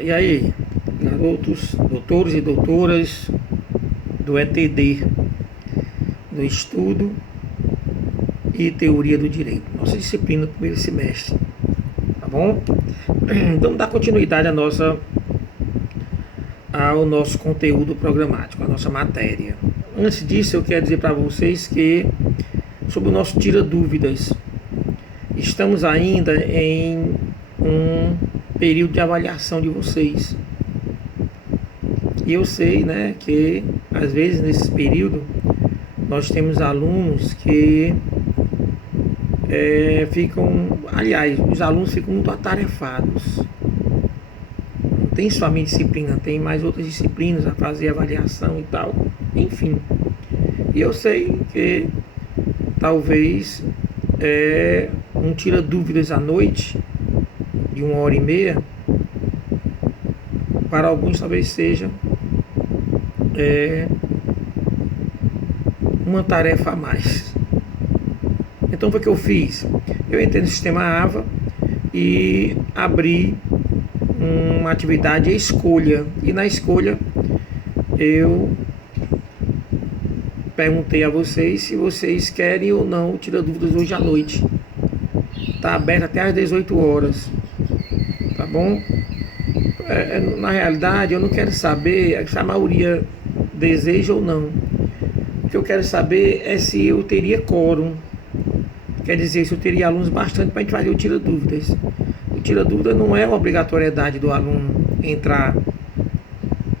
E aí, garotos, doutores e doutoras do ETD, do Estudo e Teoria do Direito, nossa disciplina do primeiro semestre, tá bom? Vamos dar continuidade ao nosso conteúdo programático, a nossa matéria. Antes disso, eu quero dizer para vocês que, sobre o nosso Tira Dúvidas, estamos ainda em um período de avaliação de vocês. E eu sei, né, que às vezes nesse período nós temos alunos que os alunos ficam muito atarefados. Não tem só a minha disciplina, tem mais outras disciplinas a fazer avaliação e tal. Enfim. E eu sei que talvez um tira dúvidas à noite de 1h30 para alguns talvez seja uma tarefa a mais. Então foi o que eu fiz. Eu entrei no sistema AVA e abri uma atividade escolha. E na escolha eu perguntei a vocês se vocês querem ou não tirar dúvidas hoje à noite. Está aberto até às 18 horas. Tá bom? Na realidade eu não quero saber se a maioria deseja ou não. O que eu quero saber é se eu teria quórum. Quer dizer, se eu teria alunos bastante para a gente fazer o tira dúvidas. O tira dúvida não é uma obrigatoriedade do aluno entrar,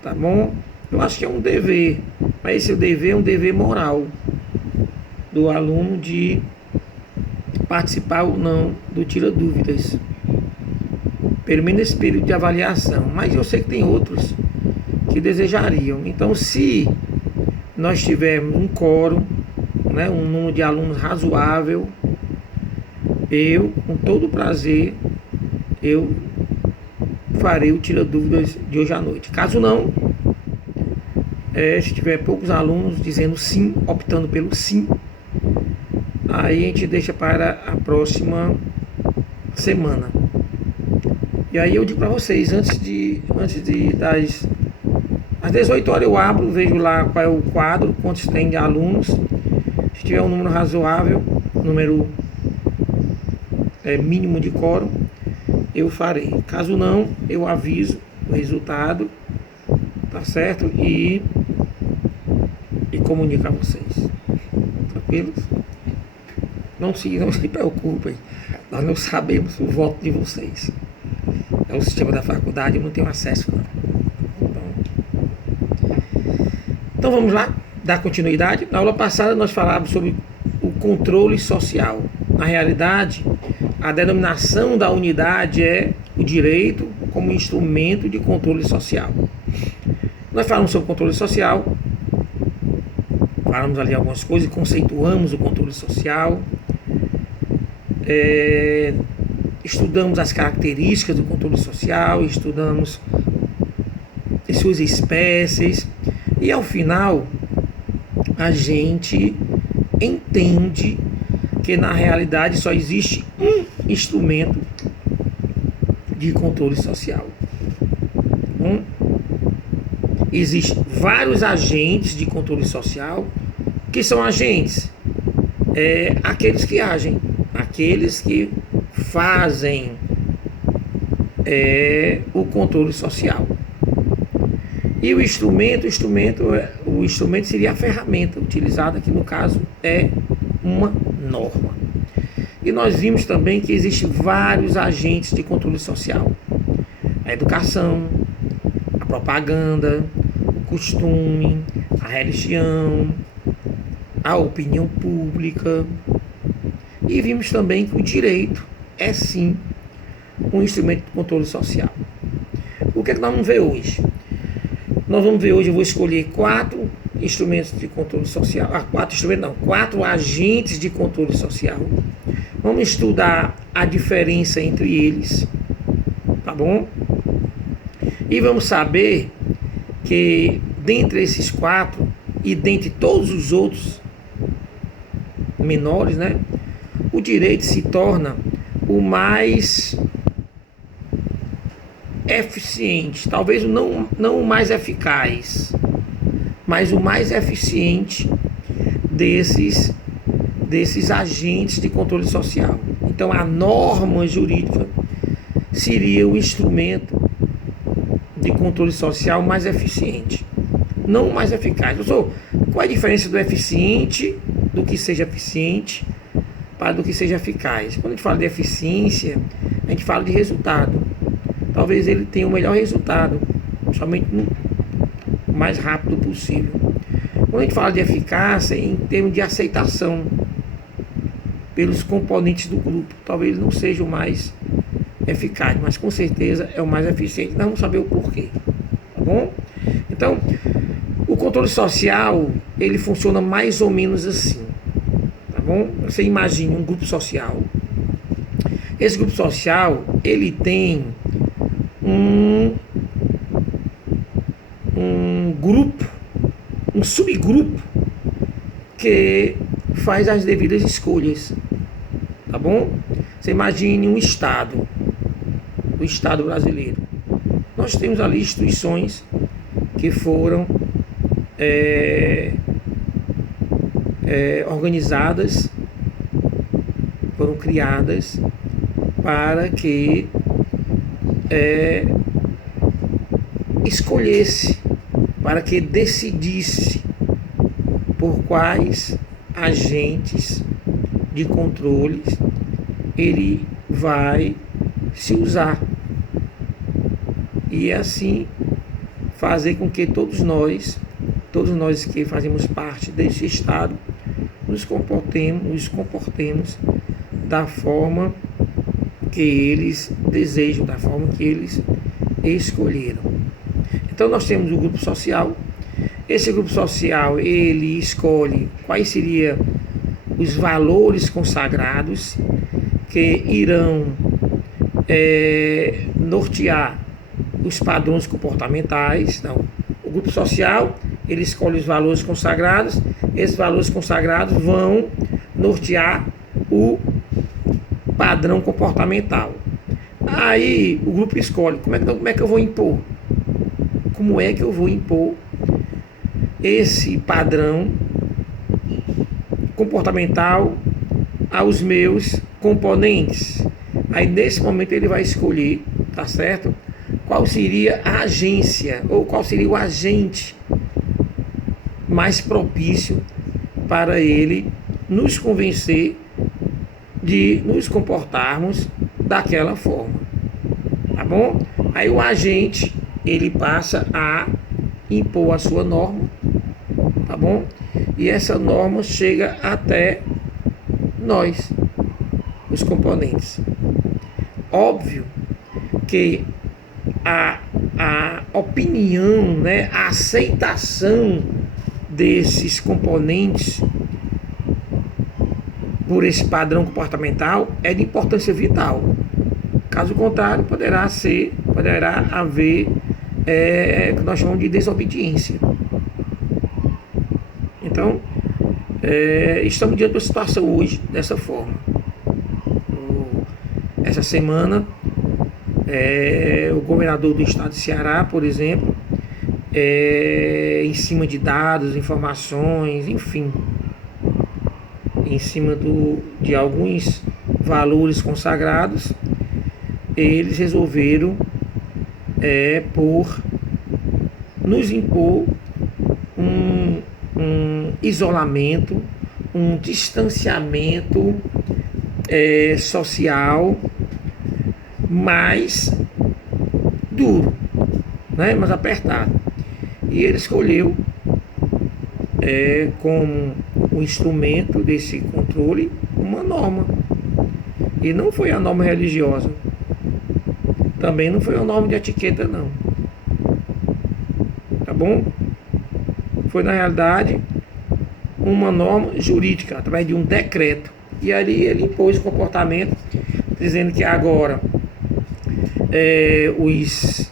tá bom? Eu acho que é um dever, mas esse dever é um dever moral do aluno de participar ou não do tira dúvidas, pelo menos nesse período de avaliação. Mas eu sei que tem outros que desejariam. Então, se nós tivermos um quórum, né, um número de alunos razoável, eu, com todo prazer, eu farei o tira dúvidas de hoje à noite. Caso não, se tiver poucos alunos dizendo sim, optando pelo sim, aí a gente deixa para a próxima semana. E aí eu digo para vocês, antes das às 18 horas eu abro, vejo lá qual é o quadro, quantos tem de alunos. Se tiver um número razoável, número mínimo de quórum, eu farei. Caso não, eu aviso o resultado, tá certo? E comunico a vocês. Tranquilos? Não se preocupem, nós não sabemos o voto de vocês. É o sistema da faculdade, eu não tenho acesso não. Então vamos lá, dar continuidade. Na aula passada nós falávamos sobre o controle social. Na realidade, a denominação da unidade é o direito como instrumento de controle social. Nós falamos sobre controle social, falamos ali algumas coisas, conceituamos o controle social, estudamos as características do controle social, estudamos as suas espécies, e ao final a gente entende que na realidade só existe um instrumento de controle social. Existem vários agentes de controle social. Que são agentes? Aqueles que agem, aqueles que fazem o controle social. E o instrumento seria a ferramenta utilizada, que no caso é uma norma. E nós vimos também que existem vários agentes de controle social: a educação, a propaganda, o costume, a religião, a opinião pública. E vimos também que o direito é sim um instrumento de controle social. O que é que nós vamos ver hoje? Nós vamos ver hoje, eu vou escolher 4 instrumentos de controle social. 4 agentes de controle social. Vamos estudar a diferença entre eles, tá bom? E vamos saber que dentre esses 4 e dentre todos os outros menores, né, o direito se torna o mais eficiente, talvez não o mais eficaz, mas o mais eficiente desses agentes de controle social. Então a norma jurídica seria o instrumento de controle social mais eficiente, não o mais eficaz. Qual é a diferença do eficiente, do que seja eficiente, para do que seja eficaz? Quando a gente fala de eficiência, a gente fala de resultado. Talvez ele tenha o melhor resultado, somente o mais rápido possível. Quando a gente fala de eficácia, em termos de aceitação pelos componentes do grupo, talvez não seja o mais eficaz, mas com certeza é o mais eficiente. Nós vamos saber o porquê, tá bom? Então, o controle social, ele funciona mais ou menos assim, tá bom? Você imagine um grupo social. Esse grupo social, ele tem um grupo, um subgrupo que faz as devidas escolhas, tá bom? Você imagine um estado, o Estado brasileiro. Nós temos ali instituições que foram organizadas, foram criadas para que escolhesse, para que decidisse por quais agentes de controles ele vai se usar, e assim fazer com que todos nós que fazemos parte desse Estado, nos comportemos da forma que eles desejam, da forma que eles escolheram. Então nós temos o grupo social. Esse grupo social, ele escolhe quais seriam os valores consagrados que irão nortear os padrões comportamentais. Então, o grupo social, ele escolhe os valores consagrados. Esses valores consagrados vão nortear o padrão comportamental. Aí o grupo escolhe como é que eu vou impor? Como é que eu vou impor esse padrão comportamental aos meus componentes? Aí nesse momento ele vai escolher, tá certo? Qual seria a agência, ou qual seria o agente mais propício para ele nos convencer de nos comportarmos daquela forma, tá bom? Aí o agente, ele passa a impor a sua norma, tá bom? E essa norma chega até nós, os componentes. Óbvio que a opinião, né, a aceitação desses componentes por esse padrão comportamental é de importância vital. Caso contrário, poderá haver o que nós chamamos de desobediência. Então, estamos diante de uma situação hoje dessa forma. Essa semana, o governador do estado de Ceará, por exemplo, em cima de dados, informações, enfim, em cima de alguns valores consagrados, eles resolveram por nos impor um isolamento, um distanciamento social mais duro, né, mais apertado. E ele escolheu como o instrumento desse controle uma norma. E não foi a norma religiosa, também não foi a norma de etiqueta, não, tá bom? Foi na realidade uma norma jurídica, através de um decreto. E ali ele impôs o comportamento, dizendo que agora deixa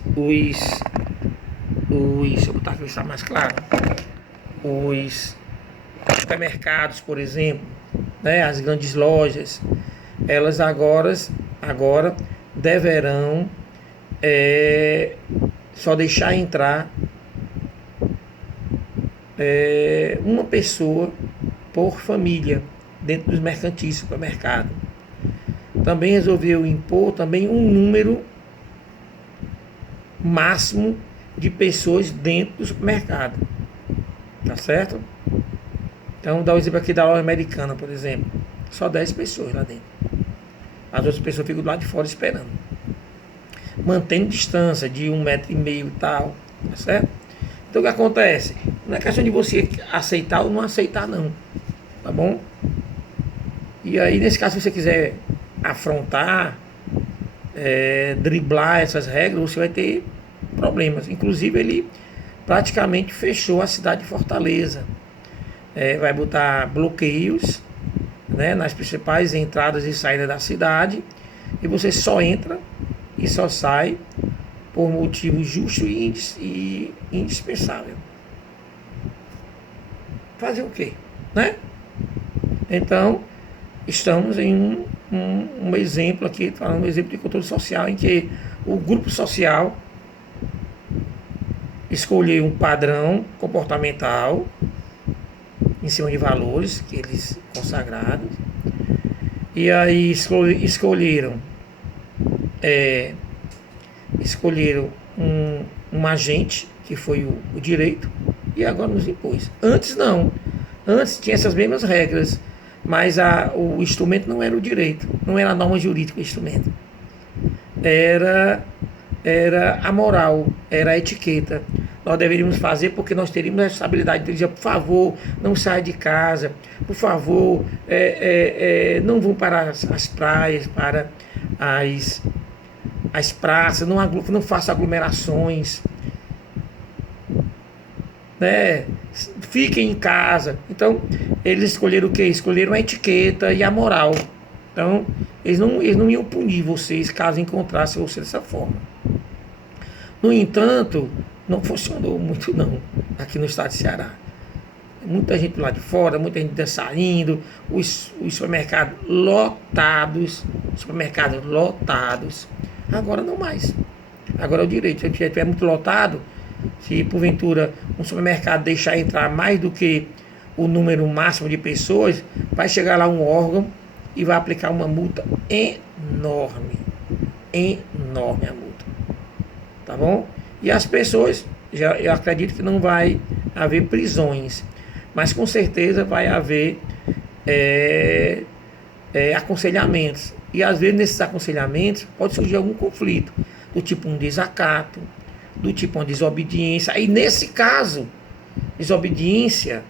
eu botar aqui para estar mais claro, os supermercados, por exemplo, né, as grandes lojas, elas agora agora deverão só deixar entrar uma pessoa por família dentro dos mercantis supermercados. Também resolveu impor também um número máximo de pessoas dentro do supermercado. Tá certo? Então, dá o exemplo aqui da loja americana, por exemplo. Só 10 pessoas lá dentro. As outras pessoas ficam do lado de fora esperando. Mantendo distância de 1,5 m e tal. Tá certo? Então, o que acontece? Não é questão de você aceitar ou não aceitar, não. Tá bom? E aí, nesse caso, se você quiser afrontar, driblar essas regras, você vai ter problemas. Inclusive, ele praticamente fechou a cidade de Fortaleza. Vai botar bloqueios, né, nas principais entradas e saídas da cidade, e você só entra e só sai por motivo justo e indispensável. Fazer o quê? Né? Então, estamos em um exemplo aqui, falando um exemplo de controle social, em que o grupo social escolheu um padrão comportamental em cima de valores que eles consagrados, e aí escolheram um agente que foi o direito, e agora nos impôs. Antes não, antes tinha essas mesmas regras, mas o instrumento não era o direito, não era a norma jurídica o instrumento, era a moral, era a etiqueta. Nós deveríamos fazer porque nós teríamos a responsabilidade de dizer, por favor, não saia de casa, por favor, não vão para as praias, para as praças, não façam aglomerações, né? Fiquem em casa. Então, eles escolheram o quê? Escolheram a etiqueta e a moral. Então, eles não iam punir vocês caso encontrassem você dessa forma. No entanto, não funcionou muito não, aqui no estado de Ceará. Muita gente lá de fora, muita gente saindo, os supermercados lotados, agora não mais. Agora é o direito, se estiver muito lotado, se porventura um supermercado deixar entrar mais do que o número máximo de pessoas, vai chegar lá um órgão e vai aplicar uma multa enorme a multa. Tá bom? E as pessoas, eu acredito que não vai haver prisões, mas com certeza vai haver aconselhamentos. E às vezes nesses aconselhamentos pode surgir algum conflito, do tipo um desacato, do tipo uma desobediência. Aí nesse caso, desobediência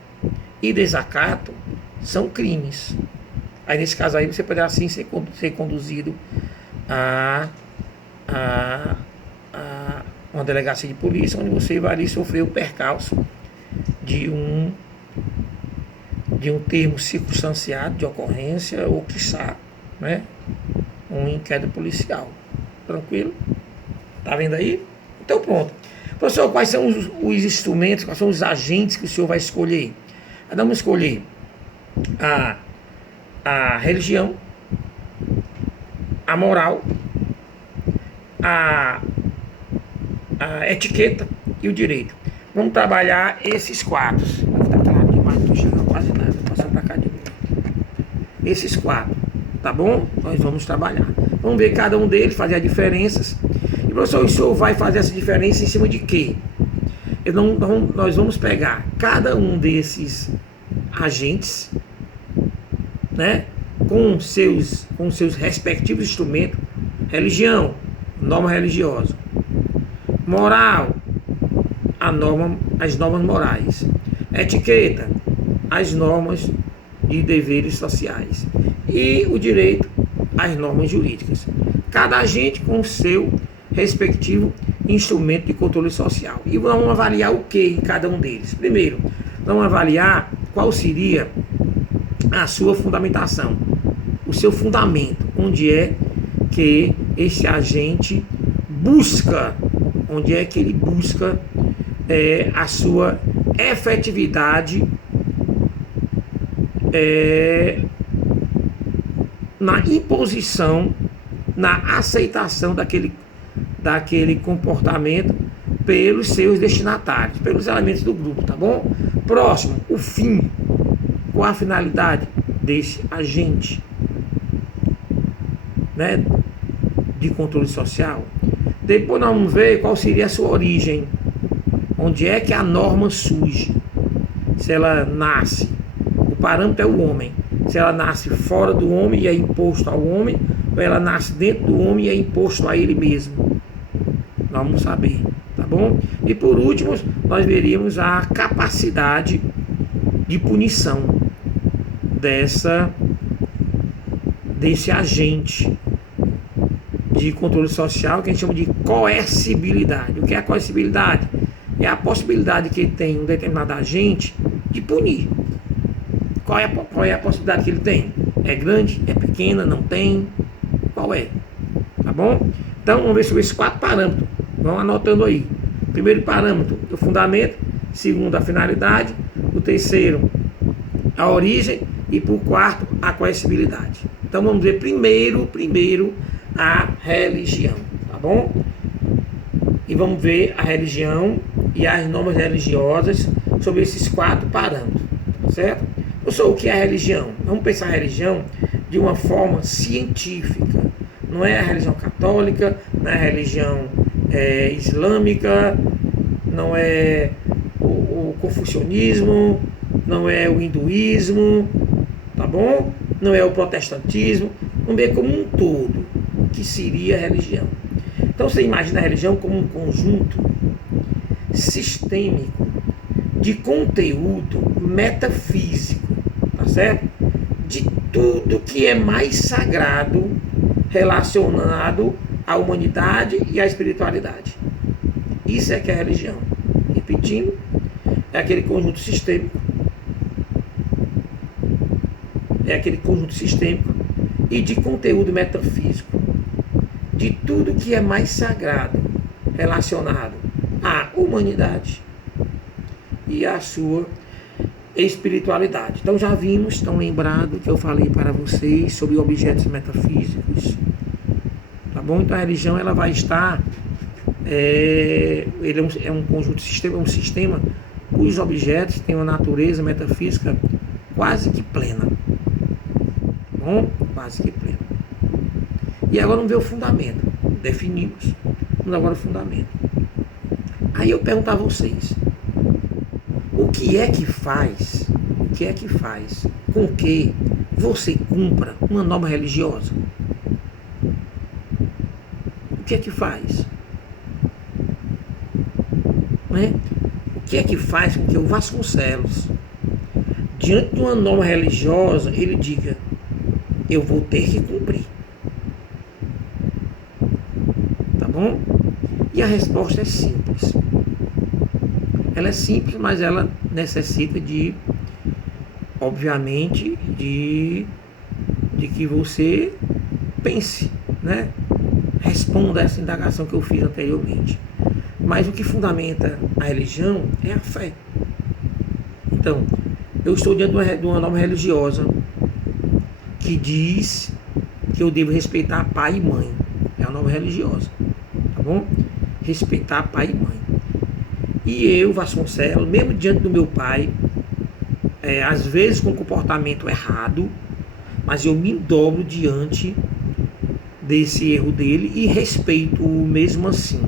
e desacato são crimes. Aí nesse caso aí você poderá sim ser conduzido a uma delegacia de polícia, onde você vai ali sofrer o percalço de um termo circunstanciado de ocorrência, ou quiçá, né, um inquérito policial. Tranquilo? Tá vendo aí? Então pronto. Professor, quais são os instrumentos, quais são os agentes que o senhor vai escolher? Vamos escolher a religião, a moral, a etiqueta e o direito. Vamos trabalhar esses quadros. Vai ficar claro demais, não estou chegando quase nada, passando para cá de novo. Esses quadros, tá bom? Nós vamos trabalhar. Vamos ver cada um deles, fazer as diferenças. E professor, o senhor vai fazer essa diferença em cima de quê? Nós vamos pegar cada um desses agentes, né, com seus respectivos instrumentos. Religião, norma religiosa. Moral, as normas morais. Etiqueta, as normas de deveres sociais. E o direito, as normas jurídicas. Cada agente com o seu respectivo instrumento de controle social. E vamos avaliar o que em cada um deles. Primeiro, vamos avaliar qual seria a sua fundamentação, o seu fundamento, onde é que esse agente busca, onde é que ele busca a sua efetividade na imposição na aceitação daquele comportamento pelos seus destinatários, pelos elementos do grupo, tá bom? Próximo, o fim. Qual a finalidade desse agente, né, de controle social? Depois nós vamos ver qual seria a sua origem. Onde é que a norma surge? Se ela nasce, o parâmetro é o homem. Se ela nasce fora do homem e é imposto ao homem, ou ela nasce dentro do homem e é imposto a ele mesmo. Nós vamos saber, tá bom? E por último, nós veríamos a capacidade de punição desse agente de controle social, que a gente chama de coercibilidade. O que é a coercibilidade? É a possibilidade que tem um determinado agente de punir. Qual é a possibilidade que ele tem? É grande? É pequena? Não tem? Qual é? Tá bom? Então vamos ver sobre esses 4 parâmetros. Vamos anotando aí. Primeiro parâmetro, o fundamento. Segundo, a finalidade. O terceiro, a origem. E por quarto, a coercibilidade. Então vamos ver primeiro a religião. Tá bom? E vamos ver a religião e as normas religiosas sobre esses 4 parâmetros, certo? O que é a religião? Vamos pensar a religião de uma forma científica. Não é a religião católica, não é a religião islâmica, não é o confucionismo, não é o hinduísmo, tá bom? Não é o protestantismo. Vamos ver como um todo o que seria a religião. Então você imagina a religião como um conjunto sistêmico de conteúdo metafísico, tá certo? De tudo que é mais sagrado relacionado à humanidade e à espiritualidade. Isso é que é a religião. Repetindo, é aquele conjunto sistêmico. É aquele conjunto sistêmico e de conteúdo metafísico. De tudo que é mais sagrado relacionado à humanidade e à sua espiritualidade. Então já vimos, estão lembrados que eu falei para vocês sobre objetos metafísicos, tá bom? Então a religião ela vai estar, ele é um conjunto de sistema, um sistema cujos objetos têm uma natureza metafísica quase que plena, tá bom? Quase que plena. E agora vamos ver o fundamento. Definimos. Vamos agora o fundamento. Aí eu pergunto a vocês, o que é que faz com que você cumpra uma norma religiosa? O que é que faz? Né? O que é que faz com que o Vasconcelos, diante de uma norma religiosa, ele diga, eu vou ter que cumprir? Tá bom? E a resposta é simples. Ela é simples, mas ela necessita obviamente, de que você pense, né? Responda essa indagação que eu fiz anteriormente. Mas o que fundamenta a religião é a fé. Então, eu estou diante de uma norma religiosa que diz que eu devo respeitar pai e mãe. É a norma religiosa, tá bom? Respeitar pai e mãe. E eu, Vasconcelos, mesmo diante do meu pai, às vezes com comportamento errado, mas eu me dobro diante desse erro dele e respeito-o mesmo assim.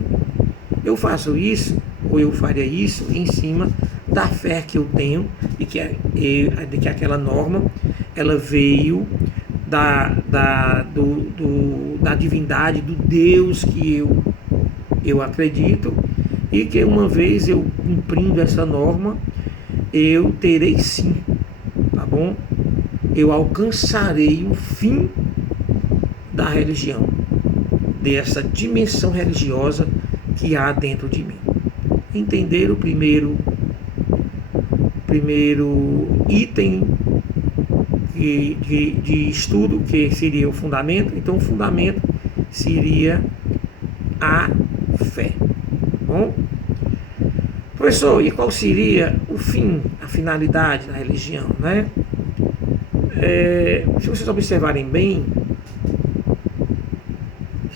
Eu faço isso, ou eu faria isso, em cima da fé que eu tenho de que aquela norma ela veio da divindade, do Deus que eu acredito, e que uma vez eu cumprindo essa norma, eu terei sim, tá bom? Eu alcançarei o fim da religião, dessa dimensão religiosa que há dentro de mim. Entender o primeiro item de estudo, que seria o fundamento. Então o fundamento seria a fé. Bom, professor, e qual seria o fim, a finalidade da religião, né? Se vocês observarem bem,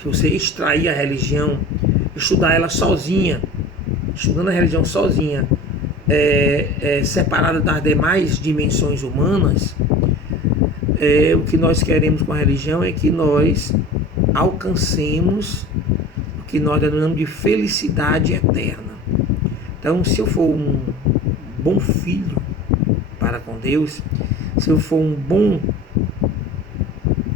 se você extrair a religião, estudar ela sozinha, estudando a religião sozinha, separada das demais dimensões humanas, o que nós queremos com a religião é que nós alcancemos o que nós denominamos de felicidade eterna. Então, se eu for um bom filho para com Deus, se eu for um bom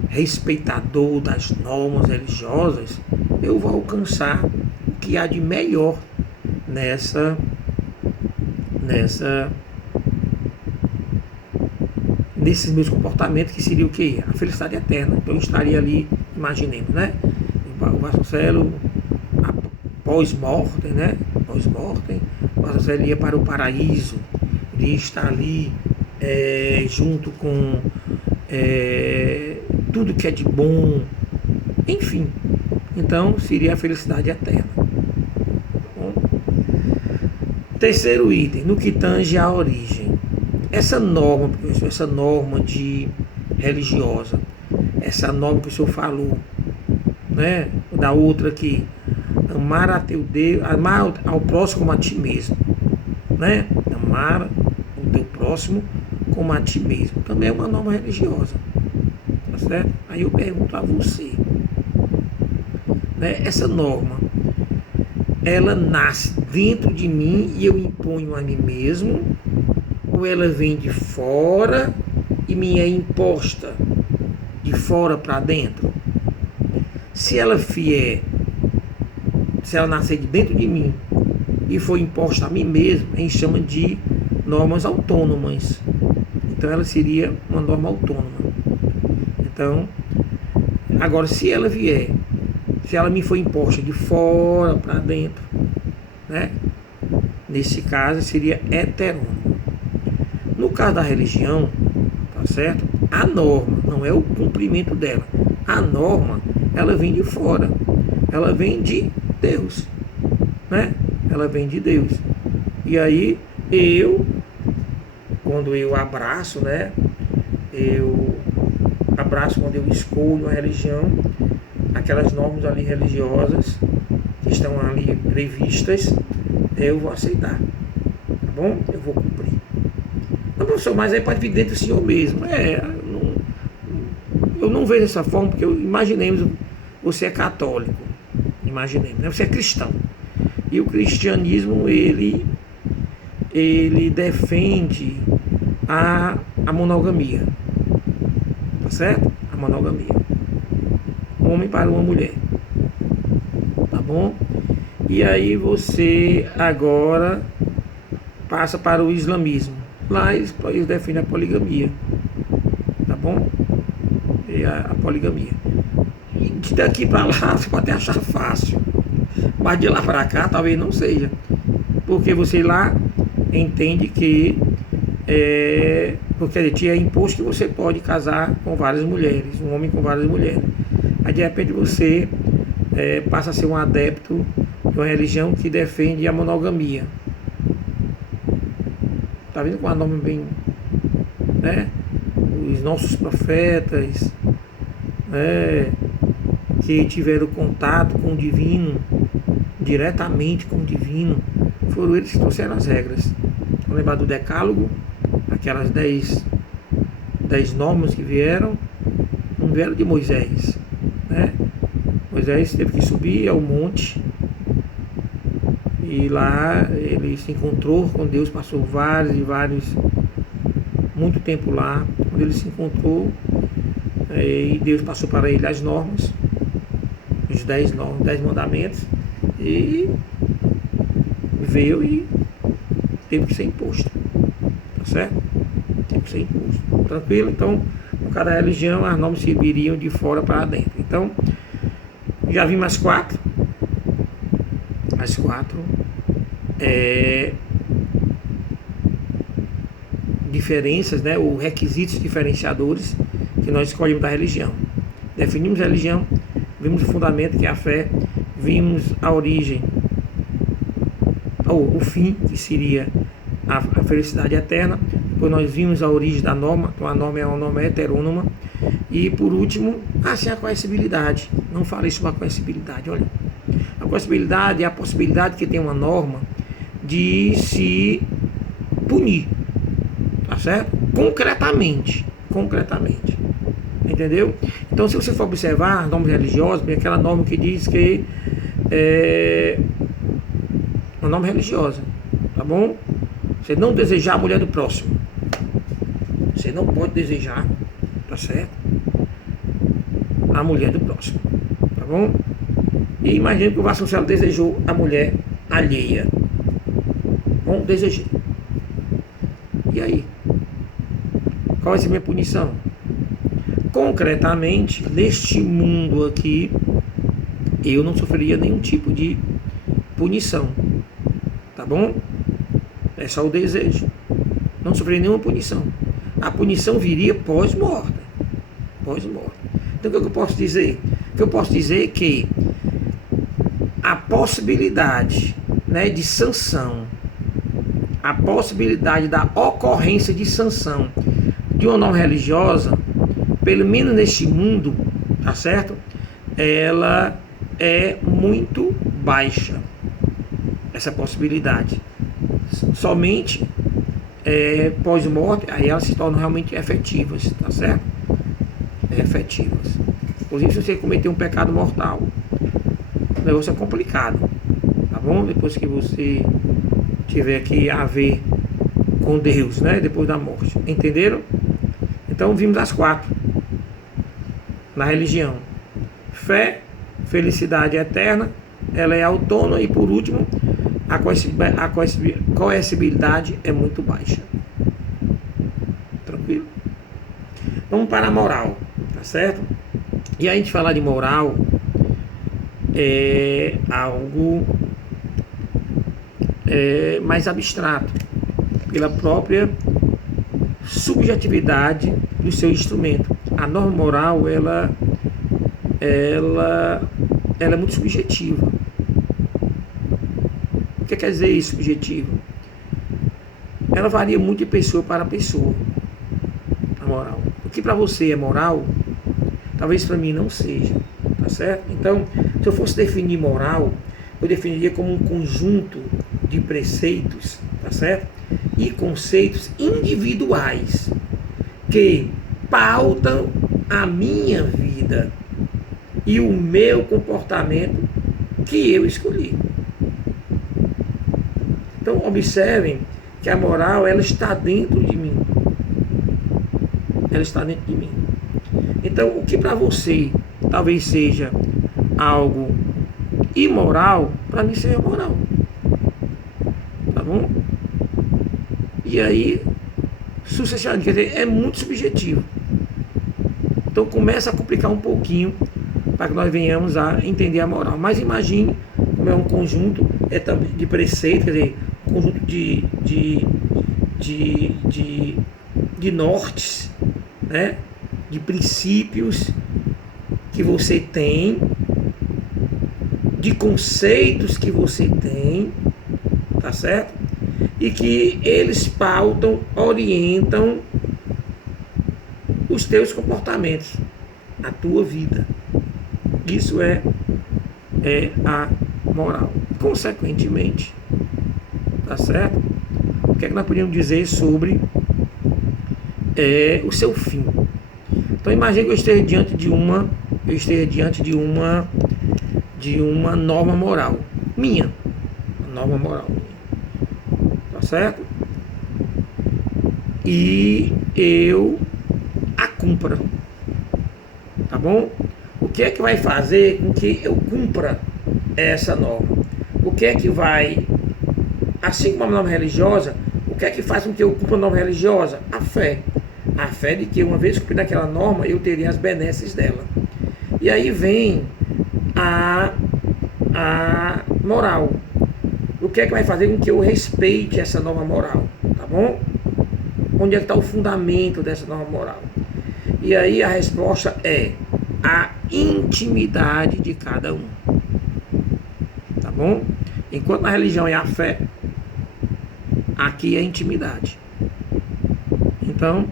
respeitador das normas religiosas, eu vou alcançar o que há de melhor nesses meus comportamentos, que seria o quê? A felicidade eterna. Então eu estaria ali, imaginemos, né? O Vasconcelos, pós-mortem, né? Pós-mortem, o Vasconcelos ia para o paraíso, ele ia estar ali junto com tudo que é de bom, enfim. Então seria a felicidade eterna. Bom, terceiro item, no que tange à origem. Essa norma religiosa, essa norma que o senhor falou, né? Da outra aqui, amar a teu Deus, amar ao próximo como a ti mesmo, né? Amar o teu próximo como a ti mesmo, também é uma norma religiosa, tá certo? Aí eu pergunto a você, né? Essa norma, ela nasce dentro de mim e eu imponho a mim mesmo, ou ela vem de fora e me é imposta de fora para dentro? Se ela nascer de dentro de mim e for imposta a mim mesmo, a gente chama de normas autônomas. Então ela seria uma norma autônoma. Então, agora se ela me for imposta de fora para dentro, né? Nesse caso seria heterônoma. No caso da religião, tá certo? A norma não é o cumprimento dela. A norma, ela vem de fora. Ela vem de Deus, né? Ela vem de Deus. E aí quando eu abraço, né? Quando eu escolho a religião, aquelas normas ali religiosas que estão ali previstas, eu vou aceitar, tá bom? Eu vou cumprir. Não, professor, mas aí pode vir dentro do senhor mesmo. Eu não vejo dessa forma, porque imaginemos, você é católico, imaginemos, né? Você é cristão. E o cristianismo, ele defende a monogamia, tá certo? A monogamia. Um homem para uma mulher, tá bom? E aí você agora passa para o islamismo. Lá eles defendem a poligamia, tá bom? E a poligamia. De daqui para lá você pode achar fácil, mas de lá para cá talvez não seja, porque você lá entende que porque é imposto que você pode casar com várias mulheres, um homem com várias mulheres. Aí de repente você passa a ser um adepto de uma religião que defende a monogamia. Está vendo com a norma bem, né? Os nossos profetas, né? Que tiveram contato com o divino, diretamente com o divino, foram eles que trouxeram as regras. Vamos lembrar do decálogo, aquelas 10 normas que vieram, não vieram de Moisés, né? Moisés teve que subir ao monte, e lá ele se encontrou com Deus, passou muito tempo lá. Quando ele se encontrou, e Deus passou para ele as normas, os 10 mandamentos, e veio e teve que ser imposto, tá certo? Teve que ser imposto, tranquilo? Então, no cada religião, as normas se viriam de fora para dentro. Então, já vi mais 4. As 4 diferenças, né, ou requisitos diferenciadores que nós escolhemos da religião. Definimos a religião, vimos o fundamento, que é a fé, vimos a origem, ou o fim, que seria a felicidade eterna. Depois nós vimos a origem da norma, então a norma é uma norma heterônoma. E por último, a coercibilidade, Não falei sobre a coercibilidade. Olha, a coercibilidade é a possibilidade que tem uma norma de se punir, tá certo? Concretamente. Entendeu? Então, se você for observar as normas religiosas, tem aquela norma que diz que é uma norma religiosa, tá bom? Você não desejar a mulher do próximo. Você não pode desejar, tá certo? A mulher do próximo, tá bom? E imagine que o Vasconcelos desejou a mulher alheia. Bom, desejei. E aí? Qual vai ser a minha punição? Concretamente, neste mundo aqui, eu não sofreria nenhum tipo de punição, tá bom? É só o desejo. Não sofreria nenhuma punição. A punição viria pós-morte. Então, o que eu posso dizer? O que eu posso dizer é que a possibilidade, né, de sanção, a possibilidade da ocorrência de sanção de uma norma religiosa, pelo menos neste mundo, tá certo? Ela é muito baixa, essa possibilidade. Somente pós-morte, aí elas se tornam realmente efetivas, tá certo? Efetivas. Inclusive, se você cometer um pecado mortal, o negócio é complicado, tá bom? Depois que você tiver que haver com Deus, né? Depois da morte. Entenderam? Então, vimos as 4 na religião: fé, felicidade eterna, ela é autônoma e, por último, a coercibilidade é muito baixa. Tranquilo? Vamos para a moral, tá certo? E a gente falar de moral é algo mais abstrato, pela própria subjetividade do seu instrumento. A norma moral, ela é muito subjetiva. O que quer dizer isso, subjetivo? Ela varia muito de pessoa para pessoa, a moral. O que para você é moral, talvez para mim não seja, tá certo? Então, se eu fosse definir moral, eu definiria como um conjunto de preceitos, tá certo? E conceitos individuais que pautam a minha vida e o meu comportamento que eu escolhi. Então, observem que a moral, ela está dentro de mim. Ela está dentro de mim. Então, o que para você talvez seja algo imoral, para mim seja moral. Tá bom? E aí, sucessivamente, quer dizer, é muito subjetivo. Então, começa a complicar um pouquinho para que nós venhamos a entender a moral. Mas imagine como é um conjunto de preceitos, quer dizer, um conjunto de nortes, né? De princípios que você tem, de conceitos que você tem, tá certo? E que eles pautam, orientam os teus comportamentos, a tua vida. Isso é a moral. Consequentemente, tá certo? O que é que nós podemos dizer sobre o seu fim? Então imagine que eu esteja diante de uma norma moral minha, uma norma moral minha, tá certo? E eu a cumpra, tá bom? O que é que vai fazer com que eu cumpra essa norma? O que é que vai, assim como a norma religiosa, o que é que faz com que eu cumpra a norma religiosa? A fé. A fé de que uma vez cumprida aquela norma, eu teria as benesses dela. E aí vem a moral. O que é que vai fazer com que eu respeite essa norma moral? Tá bom? Onde é que está o fundamento dessa norma moral? E aí a resposta é a intimidade de cada um. Tá bom? Enquanto na religião é a fé, aqui é a intimidade. Então,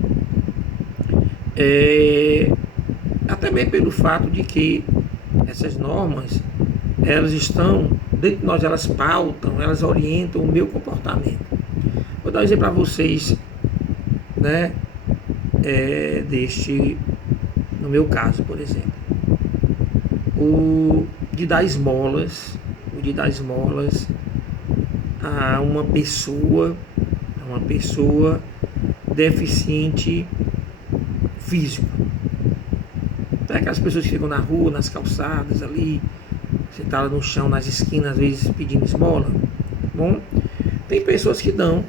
até mesmo pelo fato de que essas normas, elas estão dentro de nós, elas pautam, elas orientam o meu comportamento. Vou dar um exemplo para vocês, né? No meu caso, por exemplo, o de dar esmolas, a uma pessoa deficiente físico. Então, aquelas pessoas que ficam na rua, nas calçadas ali, sentadas no chão, nas esquinas, às vezes pedindo esmola. Bom, tem pessoas que dão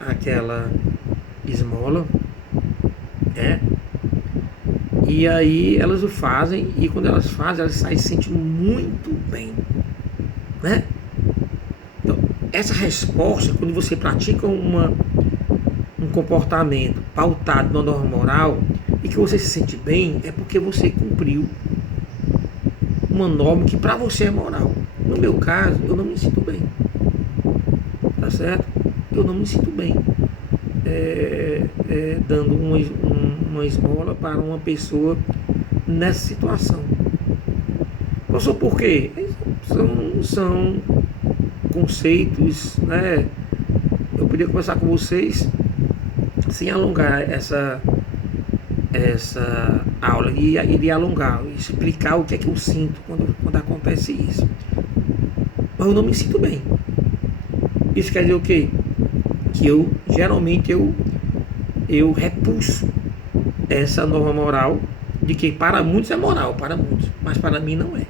aquela esmola, né? E aí elas o fazem, e quando elas fazem, elas saem se sentindo muito bem, né? Então, essa resposta, quando você pratica um comportamento pautado na norma moral e que você se sente bem, é porque você cumpriu uma norma que para você é moral. No meu caso, eu não me sinto bem, tá certo? Eu não me sinto bem dando uma esmola para uma pessoa nessa situação. Professor, por quê? São conceitos, né? Eu poderia conversar com vocês sem alongar essa aula, iria alongar, explicar o que é que eu sinto quando acontece isso. Mas eu não me sinto bem. Isso quer dizer o quê? Que geralmente eu repulso essa norma moral, de que para muitos é moral, para muitos, mas para mim não é.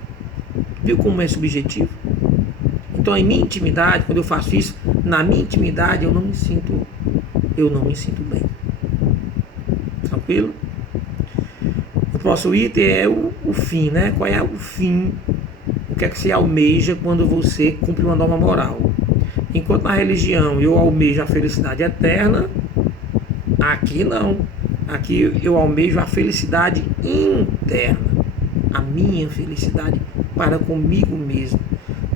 Viu como é subjetivo? Então, em minha intimidade, quando eu faço isso, na minha intimidade eu não me sinto bem. Tranquilo? O próximo item é o fim, né? Qual é o fim? O que é que você almeja quando você cumpre uma norma moral? Enquanto na religião eu almejo a felicidade eterna, aqui não. Aqui eu almejo a felicidade interna, a minha felicidade para comigo mesmo.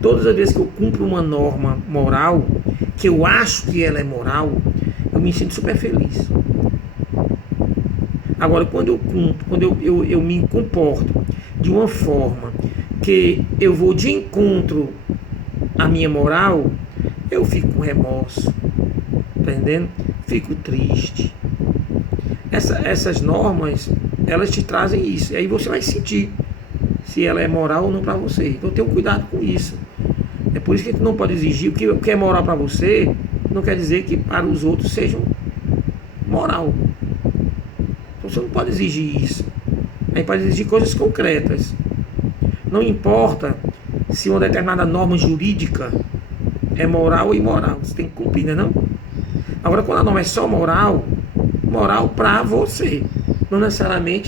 Todas as vezes que eu cumpro uma norma moral, que eu acho que ela é moral, eu me sinto super feliz. Agora, quando eu cumpro, quando eu me comporto de uma forma que eu vou de encontro à minha moral, eu fico com remorso, tá entendendo? Fico triste. Essas normas, elas te trazem isso, e aí você vai sentir se ela é moral ou não para você. Então tenha um cuidado com isso. É por isso que a gente não pode exigir o que é moral para você, não quer dizer que para os outros sejam moral. Então você não pode exigir isso. A gente pode exigir coisas concretas. Não importa se uma determinada norma jurídica é moral ou imoral, você tem que cumprir, né, não? Agora, quando a norma é só moral para você, não necessariamente